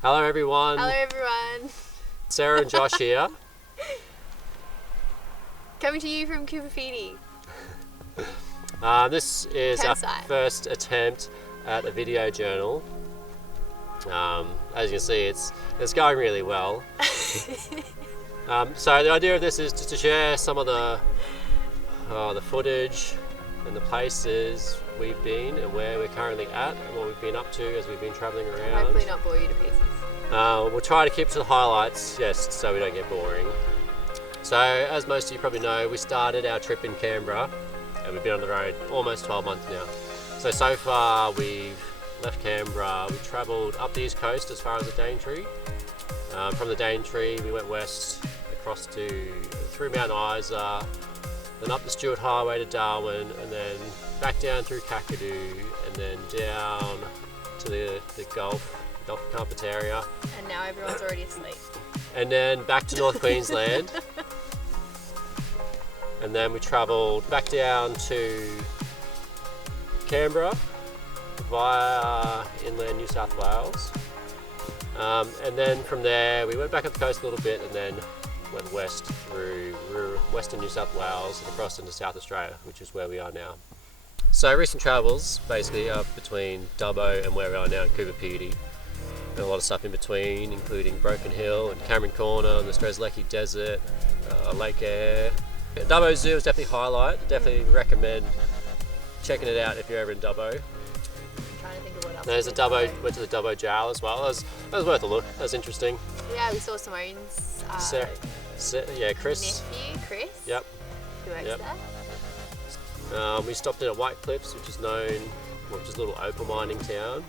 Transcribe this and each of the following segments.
Hello everyone. Hello everyone. Sarah and Josh here. Coming to you from Coober Pedy. This is our Campsite. first attempt at a video journal. As you can see, it's going really well. So the idea of this is just to share some of the footage and the places we've been and where we're currently at and what we've been up to as we've been travelling around. Hopefully not bore you to pieces. We'll try to keep to the highlights, yes, so we don't get boring. So, as most of you probably know, we started our trip in Canberra and we've been on the road almost 12 months now. So far we've left Canberra, we travelled up the east coast as far as the Daintree. From the Daintree we went west across through Mount Isa, then up the Stuart Highway to Darwin, and then back down through Kakadu, and then down to the Gulf Carpentaria. And now everyone's already asleep. And then back to North Queensland. And then we travelled back down to Canberra via inland New South Wales. And then from there we went back up the coast a little bit and then went west through western New South Wales and across into South Australia, which is where we are now. So recent travels basically are between Dubbo and where we are now in Coober Pedy. And a lot of stuff in between, including Broken Hill and Cameron Corner and the Strzelecki Desert, Lake Eyre. Dubbo Zoo is definitely a highlight. Definitely recommend checking it out if you're ever in Dubbo. I'm trying to think of what else. There's went to the Dubbo jail as well. That was worth a look. That was interesting. Yeah, we saw Simone's Chris. nephew, Chris. Yep. Who works there. We stopped in at White Cliffs, which is a little opal mining town.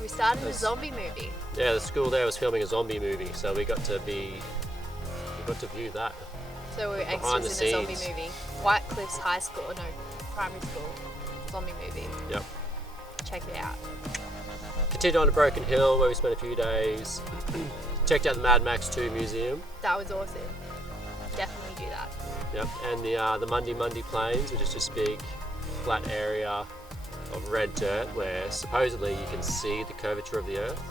We started a zombie movie. Yeah, the school there was filming a zombie movie, so we got to view that. So we were Behind extras the in a zombie scenes. movie. White Cliffs High School, primary school zombie movie. Yep. Check it out. Continued on to Broken Hill, where we spent a few days. Checked out the Mad Max 2 museum. That was awesome. Definitely do that. Yep, and the Mundi Plains, which is just big flat area of red dirt where supposedly you can see the curvature of the earth.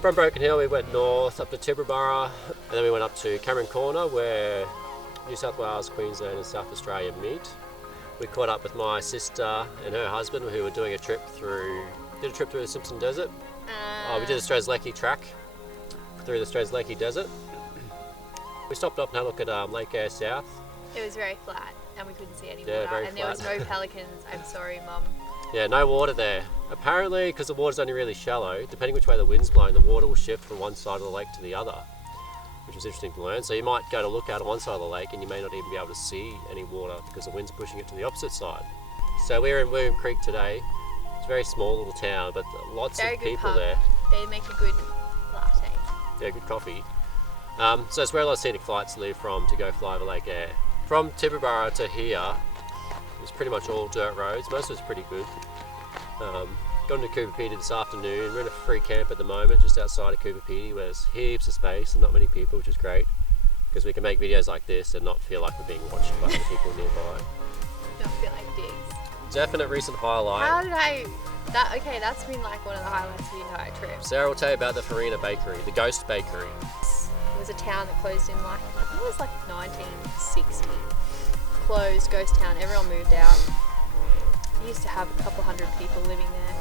From Broken Hill we went north up to Tibooburra, and then we went up to Cameron Corner where New South Wales, Queensland and South Australia meet. We caught up with my sister and her husband who were doing a trip through the Simpson Desert. We did the Strzelecki track through the Strzelecki Desert. We stopped up and had a look at Lake Eyre South. It was very flat and we couldn't see any Yeah, water, very and there was flat. no pelicans. I'm sorry, Mum. Yeah, no water there. Apparently, because the water's only really shallow, depending which way the wind's blowing, the water will shift from one side of the lake to the other, which was interesting to learn. So you might go to look out on one side of the lake and you may not even be able to see any water because the wind's pushing it to the opposite side. So we were in William Creek today. It's a very small little town, but lots Very of good people pub. there. They make a good latte. Yeah, good coffee. So it's where a lot of scenic flights leave from to go fly over Lake Eyre. From Tibooburra to here, it's pretty much all dirt roads. Most of it's pretty good. Gone to Coober Pedy this afternoon. We're in a free camp at the moment just outside of Coober Pedy where there's heaps of space and not many people, which is great because we can make videos like this and not feel like we're being watched by the people nearby. Don't feel like dicks. Definite recent highlight. How did that's been like one of the highlights of the entire trip. Sarah will tell you about the Farina Bakery, the Ghost Bakery. It was a town that closed in I think it was like 1960. Closed, ghost town, everyone moved out. Used to have a couple hundred people living there.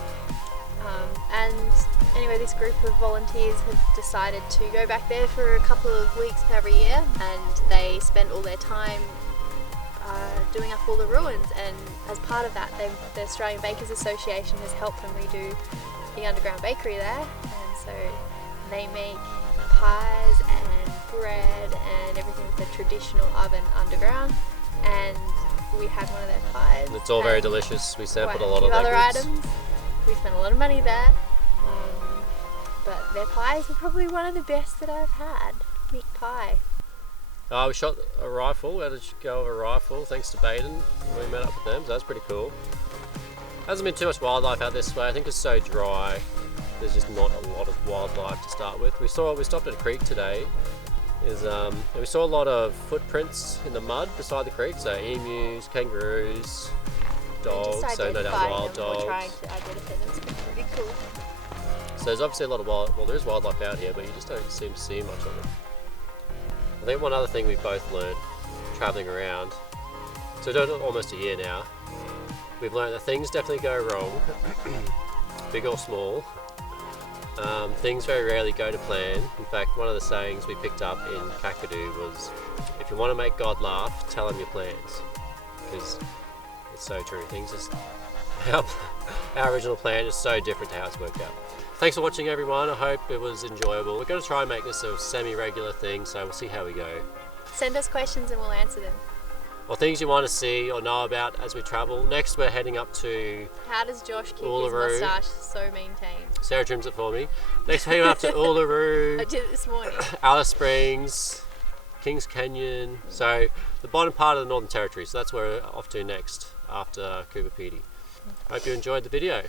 And anyway, this group of volunteers have decided to go back there for a couple of weeks every year, and they spend all their time doing up all the ruins. And as part of that, the Australian Bakers Association has helped them redo the underground bakery there, and so they make pies and bread and everything with a traditional oven underground. And we had one of their pies. It's all very delicious. We sampled a lot of other their goods. items. We spent a lot of money there, but their pies were probably one of the best that I've had. Meat pie. We shot a rifle. We had to go with a rifle thanks to Baden when we met up with them, so that's pretty cool. Hasn't been too much wildlife out this way. I think it's so dry. There's just not a lot of wildlife to start with. We stopped at a creek today. And we saw a lot of footprints in the mud beside the creek, so emus, kangaroos, dogs, so no doubt wild dogs. We're trying to identify them, it's been pretty cool. there's obviously a lot of there's wildlife out here, but you just don't seem to see much of it. I think one other thing we both learned traveling around, so we've done it almost a year now, we've learned that things definitely go wrong, big or small. Things very rarely go to plan. In fact, one of the sayings we picked up in Kakadu was, if you want to make God laugh, tell him your plans. Because it's so true. Things just, our original plan is so different to how it's worked out. Thanks for watching, everyone. I hope it was enjoyable. We're going to try and make this a semi-regular thing, so we'll see how we go. Send us questions and we'll answer them. Or things you want to see or know about as we travel. Next, we're heading up to How does Josh keep Uluru. his moustache so maintained? Sarah trims it for me. Next, we're heading up to Uluru, I did it this morning. Alice Springs, Kings Canyon. So the bottom part of the Northern Territory. So that's where we're off to next after Coober Pedy. Hope you enjoyed the video.